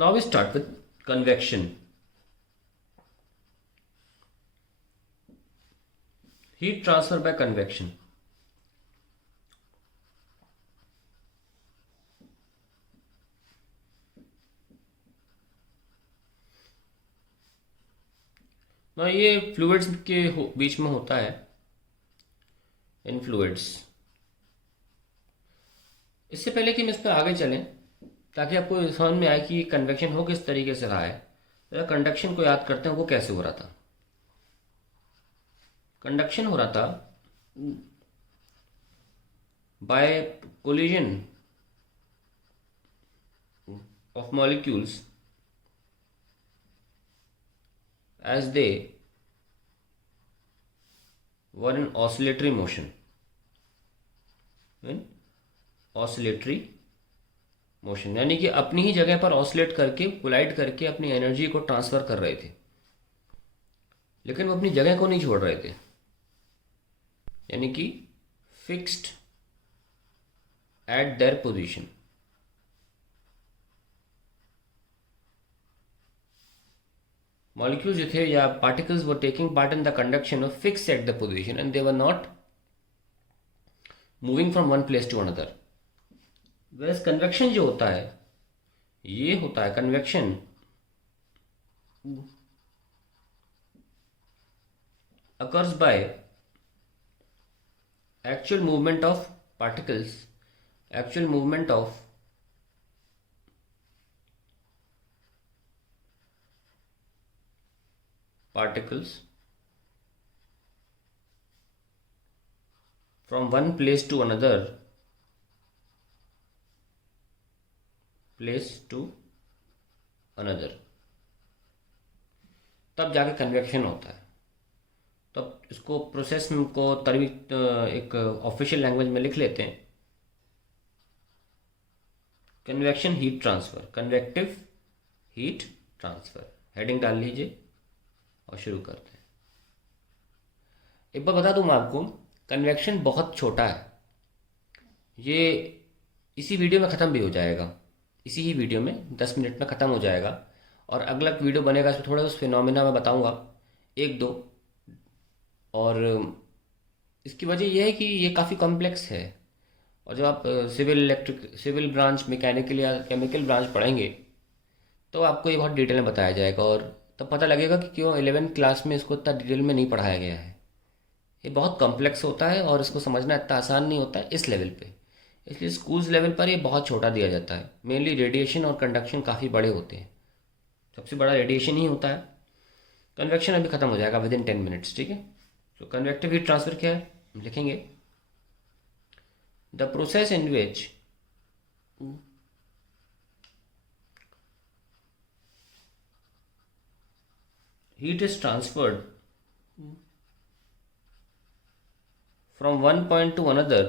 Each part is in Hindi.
Now we start with convection. Heat transfer by convection. ना ये फ्लूइड्स के बीच में होता है, इन फ्लूइड्स। इससे पहले कि हम इस पर आगे चलें, ताकि आपको समझ में आए कि कन्वेक्शन हो किस तरीके से रहा है, तो कंडक्शन को याद करते हैं वो कैसे हो रहा था। कंडक्शन हो रहा था by collision of molecules as they were in oscillatory motion. In oscillatory motion यानी कि अपनी ही जगह पर ऑसिलेट करके, कोलाइड करके अपनी एनर्जी को ट्रांसफर कर रहे थे, लेकिन वो अपनी जगह को नहीं छोड़ रहे थे, यानी कि fixed at their position. Molecules जो थे या particles were taking part in the conduction of fixed at the position and they were not moving from one place to another. Whereas convection जो होता है, ये होता है convection occurs by actual movement of particles, actual movement of particles from one place to another place to another, तब जाके कन्वेक्शन होता है। तब इसको प्रोसेस को तभी एक ऑफिशियल लैंग्वेज में लिख लेते हैं, convection heat transfer, convective heat transfer. Heading डाल लीजिए और शुरू करते हैं। एक बार बता दूं मैं आपको, कन्वेक्शन बहुत छोटा है, ये इसी वीडियो में ख़त्म भी हो जाएगा, इसी ही वीडियो में 10 मिनट में ख़त्म हो जाएगा। और अगला वीडियो बनेगा इसमें थोड़ा उस फिनोमिना में बताऊंगा, एक दो। और इसकी वजह यह है कि ये काफ़ी कॉम्प्लेक्स है, और जब आप सिविल ब्रांच, मैकेनिकल या केमिकल ब्रांच पढ़ेंगे तो आपको ये बहुत डिटेल में बताया जाएगा, और तब पता लगेगा कि क्यों 11th क्लास में इसको इतना डिटेल में नहीं पढ़ाया गया है। ये बहुत कॉम्प्लेक्स होता है और इसको समझना इतना आसान नहीं होता है इस लेवल पे, इसलिए स्कूल्स लेवल पर ये बहुत छोटा दिया जाता है। मेनली रेडिएशन और कंडक्शन काफ़ी बड़े होते हैं, सबसे बड़ा रेडिएशन ही होता है। कन्वेक्शन अभी ख़त्म हो जाएगा विद इन 10 मिनट्स, ठीक है। तो कन्वेक्टिव हीट ट्रांसफर क्या है हम लिखेंगे, the process in which heat is transferred from one point to another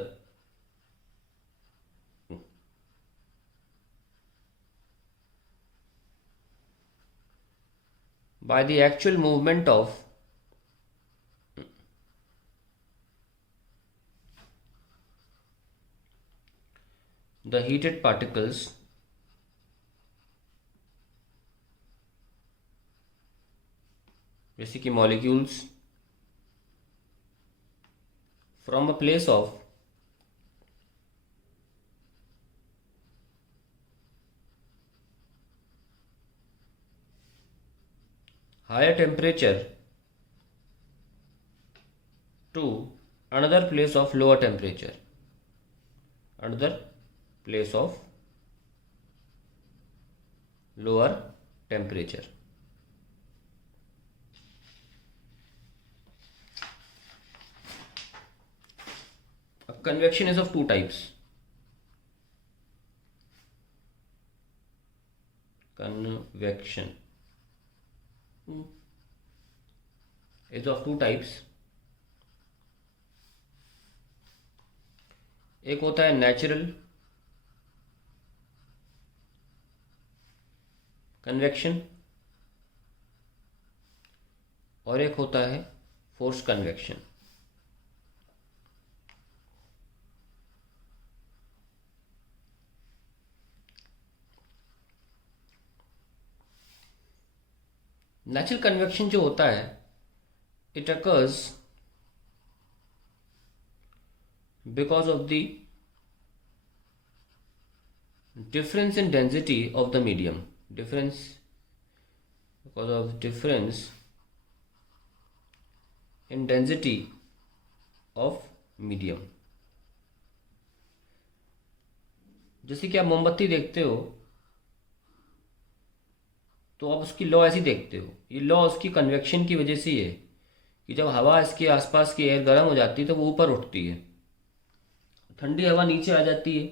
by the actual movement of the heated particles जैसे कि molecules from a place of higher temperature to another place of lower temperature, another place of lower temperature। Convection is of two types. Convection is of two types. एक होता है नेचुरल कन्वेक्शन और एक होता है फोर्स कन्वेक्शन। नेचुरल कन्वेक्शन जो होता है, it occurs because of the difference in density of the medium, difference because of difference in density of medium। जैसे कि आप मोमबत्ती देखते हो तो आप उसकी लॉ ऐसी देखते हो, ये लॉ उसकी कन्वेक्शन की वजह से ही है कि जब हवा इसके आसपास की एयर गर्म हो जाती है तो वो ऊपर उठती है, ठंडी हवा नीचे आ जाती है।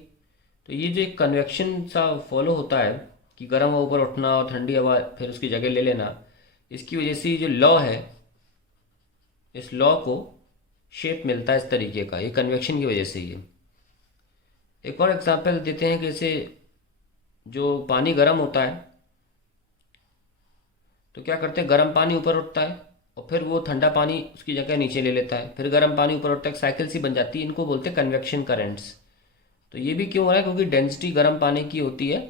तो ये जो एक कन्वेक्शन सा फॉलो होता है कि गर्म हवा ऊपर उठना और ठंडी हवा फिर उसकी जगह ले लेना, इसकी वजह से जो लॉ है, इस लॉ को शेप मिलता है इस तरीके का, ये कन्वेक्शन की वजह से ही है। एक और एग्जांपल देते हैं कि जैसे जो पानी गर्म होता है तो क्या करते हैं, गर्म पानी ऊपर उठता है और फिर वो ठंडा पानी उसकी जगह नीचे ले लेता है, फिर गर्म पानी ऊपर उठता है, साइकिल सी बन जाती है। इनको बोलते हैं कन्वेक्शन करंट्स। तो ये भी क्यों हो रहा है, क्योंकि डेंसिटी गर्म पानी की होती है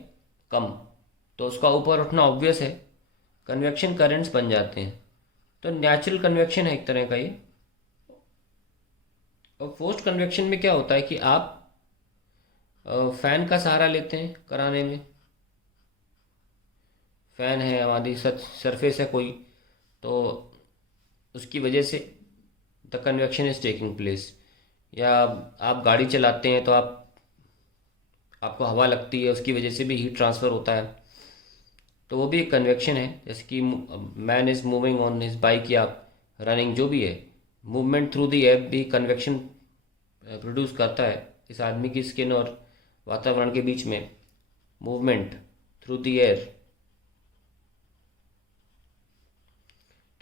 कम, तो उसका ऊपर उठना ऑब्वियस है, कन्वेक्शन करंट्स बन जाते हैं। तो नेचुरल कन्वेक्शन है एक तरह का ये। और फोर्स्ड कन्वेक्शन में क्या होता है कि आप फैन का सहारा लेते हैं कराने में, फैन है, हमारी सरफेस है कोई, तो उसकी वजह से the convection is taking place. या आप गाड़ी चलाते हैं तो आपको हवा लगती है, उसकी वजह से भी हीट ट्रांसफ़र होता है, तो वो भी एक कन्वेक्शन है। जैसे कि man is moving on his bike या रनिंग, जो भी है, मूवमेंट थ्रू द एयर भी कन्वेक्शन प्रोड्यूस करता है। इस आदमी की स्किन और वातावरण के बीच में मूवमेंट थ्रू द एयर,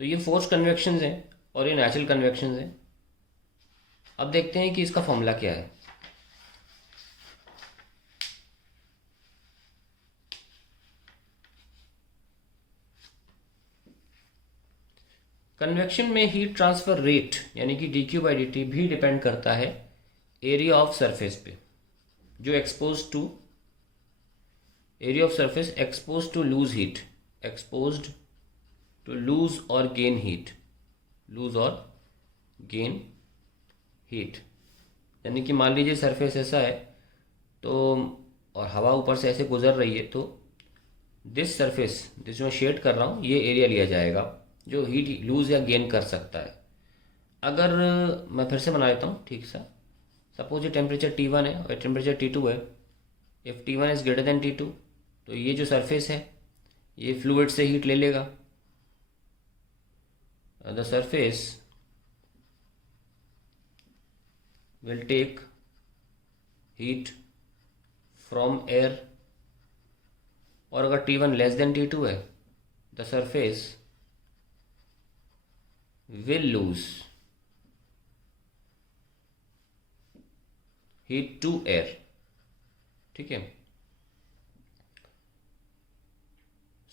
तो ये फोर्स कन्वेक्शंस हैं और ये नेचुरल कन्वेक्शंस हैं। अब देखते हैं कि इसका फॉर्मूला क्या है। कन्वेक्शन में हीट ट्रांसफर रेट यानी कि dQ/dt भी डिपेंड करता है एरिया ऑफ सरफेस पे, जो expose to area of surface expose to lose heat, exposed to lose और गेन हीट, लूज और गेन हीट। यानी कि मान लीजिए सरफेस ऐसा है तो, और हवा ऊपर से ऐसे गुजर रही है, तो दिस सरफेस, जिस मैं शेड कर रहा हूँ, ये एरिया लिया जाएगा जो हीट लूज या गेन कर सकता है। अगर मैं फिर से बना लेता हूँ ठीक सा, सपोज ये टेम्परेचर T1 है और टेम्परेचर T2 है। If T1 is greater than T2, तो ये जो सरफेस है ये फ्लूइड से हीट ले लेगा। The surface will take heat from air. और अगर T1 लेस देन T2 है, the surface will lose heat to air। ठीक है,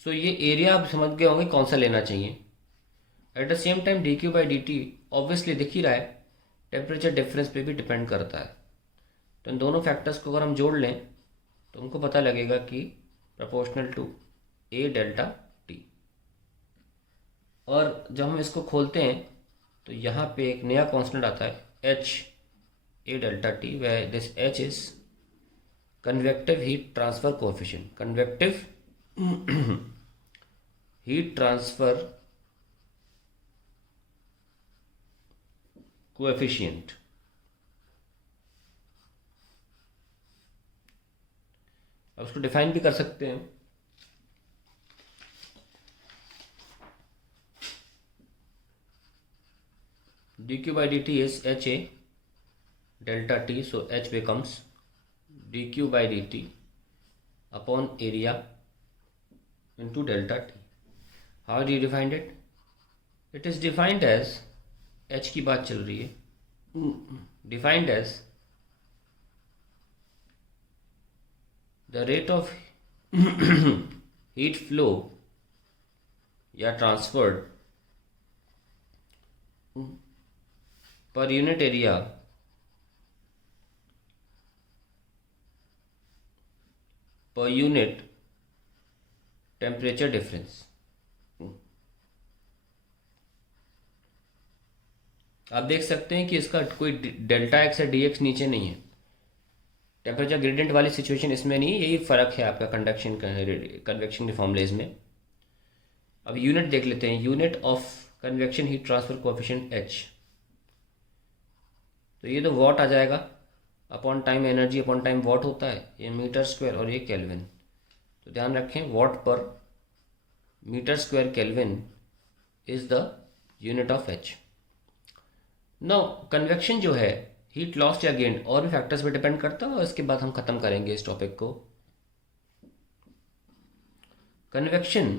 सो ये एरिया आप समझ गए होंगे कौन सा लेना चाहिए। At the same time dQ/dt obviously दिख ही रहा है, टेम्परेचर डिफरेंस पे भी डिपेंड करता है। तो इन दोनों फैक्टर्स को अगर हम जोड़ लें तो हमको पता लगेगा कि proportional to A delta T। और जब हम इसको खोलते हैं तो यहाँ पे एक नया कांस्टेंट आता है H A delta T, where this H is convective heat transfer coefficient, convective heat transfer coefficient। अब उसको डिफाइन भी कर सकते हैं। dQ/dt is HA delta T, so H becomes dQ/dt upon area into delta T। How do you defined it? It is defined as, H की बात चल रही है, defined as the rate of heat flow या transferred per unit area per unit temperature difference। आप देख सकते हैं कि इसका कोई डेल्टा एक्स या डी एक्स नीचे नहीं है। टेम्परेचर ग्रेडियंट वाली सिचुएशन इसमें नहीं है, यही फ़र्क है आपका कन्वेक्शन के फॉर्मूलेज में। अब यूनिट देख लेते हैं, unit of convection heat transfer coefficient H. तो ये तो वॉट आ जाएगा, upon time energy upon time what होता है, ये मीटर स्क्वायर और ये केल्विन। तो ध्यान रखें, वॉट पर metre square kelvin is the unit of H. Now convection जो है हीट लॉस्ट या गेंड और भी फैक्टर्स पे डिपेंड करता है, और इसके बाद हम खत्म करेंगे इस टॉपिक को। कन्वेक्शन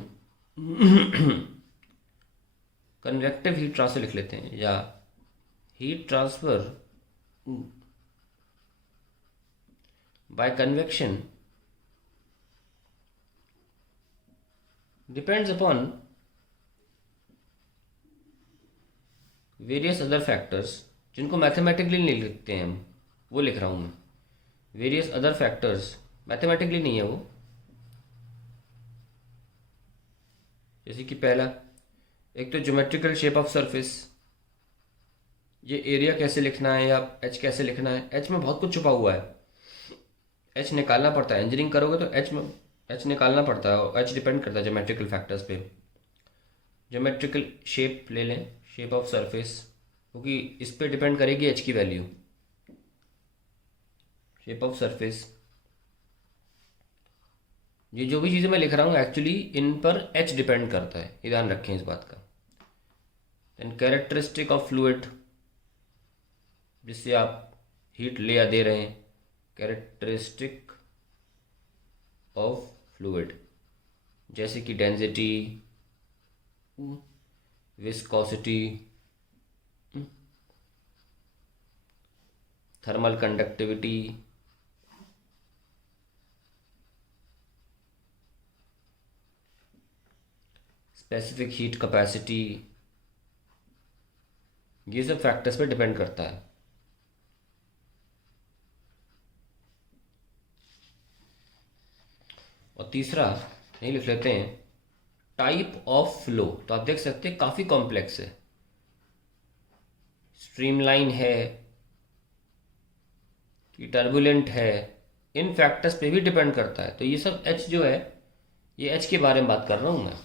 कन्वेक्टिव हीट ट्रांसफर लिख लेते हैं, या heat transfer by convection depends upon various other factors, जिनको मैथमेटिकली नहीं लिखते हैं हम, वो लिख रहा हूँ मैं। वेरियस अदर फैक्टर्स मैथमेटिकली नहीं है वो, जैसे कि पहला, एक तो ज्योमेट्रिकल शेप ऑफ सरफेस, ये एरिया कैसे लिखना है या एच कैसे लिखना है। एच में बहुत कुछ छुपा हुआ है, एच निकालना पड़ता है। इंजीनियरिंग करोगे तो एच निकालना पड़ता है, और एच डिपेंड करता है ज्योमेट्रिकल फैक्टर्स पे। ज्योमेट्रिकल शेप ले लें, शेप ऑफ सरफेस, क्योंकि इस पे डिपेंड करेगी एच की वैल्यू। शेप ऑफ सरफेस, ये जो भी चीज़ें मैं लिख रहा हूँ एक्चुअली इन पर एच डिपेंड करता है, ये ध्यान रखें इस बात का। देन कैरेक्टरिस्टिक ऑफ फ्लूइड, जिससे आप हीट ले या दे रहे हैं, कैरेक्टरिस्टिक ऑफ फ्लूइड, जैसे कि density, viscosity, thermal conductivity, specific heat capacity, ये सब फैक्टर्स पे डिपेंड करता है। और तीसरा यही लिख लेते हैं, टाइप ऑफ फ्लो। तो आप देख सकते हैं काफ़ी कॉम्प्लेक्स है, स्ट्रीमलाइन है कि टर्बुलेंट है, इन फैक्टर्स पे भी डिपेंड करता है। तो ये सब एच जो है, ये एच के बारे में बात कर रहा हूँ मैं।